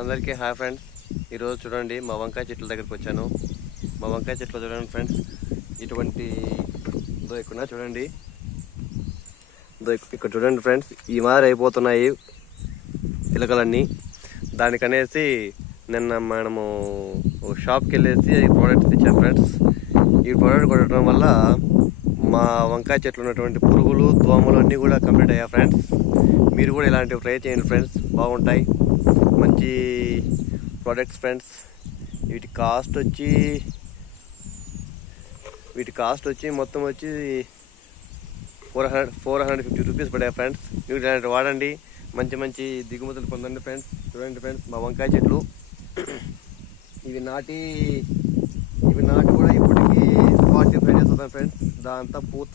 అందరికీ hi friends. ఈరోజు చూడండి మా వంకాయ చెట్ల దగ్గరికి వచ్చాను. మా వంకాయ చెట్లు చూడండి ఫ్రెండ్స్. ఇటువంటి ఇదో ఇక్కడ చూడండి ఇక్కడ చూడండి ఫ్రెండ్స్ ఈ మాదిరి అయిపోతున్నాయి పిలకలన్నీ. దానికనేసి నిన్న మనము షాప్కి వెళ్ళేసి ఈ ప్రోడక్ట్ ఇచ్చాం ఫ్రెండ్స్. ఈ ప్రోడక్ట్ కొట్టడం వల్ల మా వంకాయ చెట్లు ఉన్నటువంటి పురుగులు దోమలు అన్నీ కూడా కంప్లీట్ అయ్యాయి ఫ్రెండ్స్. మీరు కూడా ఇలాంటివి ట్రై చేయండి ఫ్రెండ్స్. బాగుంటాయి. మంచి ప్రోడక్ట్స్ ఫ్రెండ్స్ వీటి కాస్ట్ వచ్చి వీటి కాస్ట్ వచ్చి మొత్తం వచ్చి four hundred four hundred fifty rupees పడే ఫ్రెండ్స్ మీరు వాడండి. మంచి మంచి దిగుమతులు పొందండి ఫ్రెండ్స్ చూడండి ఫ్రెండ్స్ మా వంకాయ చెట్లు. ఇవి నాటి ఇవి నాటి కూడా ఇప్పటికి ఫార్టీ ఫైవ్ డేస్ అవుతాయి ఫ్రెండ్స్ దాంతా పూత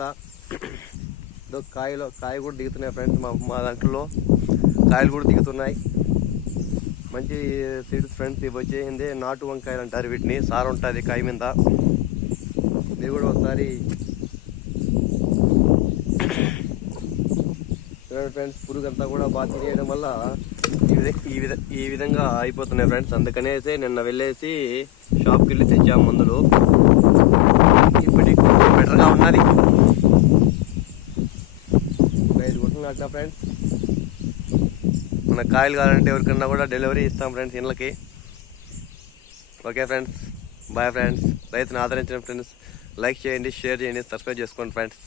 ఇదో కాయలో కాయ కూడా దిగుతున్నాయి ఫ్రెండ్స్ మా మా దాంట్లో. కాయలు కూడా దిగుతున్నాయి. మంచి సీడ్స్ ఫ్రెండ్స్ ఇవి వచ్చేసింది నాటు వంకాయలు అంటారు వీటిని. సార్ ఉంటుంది కాయ మీద. మీరు కూడా ఒకసారి చూడండి ఫ్రెండ్స్ పురుగు అంతా కూడా బాగా తినేయడం వల్ల ఈ విధ ఈ విధ ఈ విధంగా అయిపోతున్నాయి ఫ్రెండ్స్. అందుకనేసి నిన్న వెళ్ళేసి షాప్కి వెళ్ళి తెచ్చాము మందులు. ఇప్పటికి కొంచెం బెటర్గా ఉన్నది. ఐదు ఫ్రెండ్స్. మన కాయలు కావాలంటే ఎవరికన్నా కూడా డెలివరీ ఇస్తాం ఫ్రెండ్స్ ఇళ్ళకి. Okay friends. Bye friends. రైతుని ఆదరించిన ఫ్రెండ్స్. లైక్ చేయండి షేర్ చేయండి సబ్స్క్రైబ్ చేసుకోండి ఫ్రెండ్స్.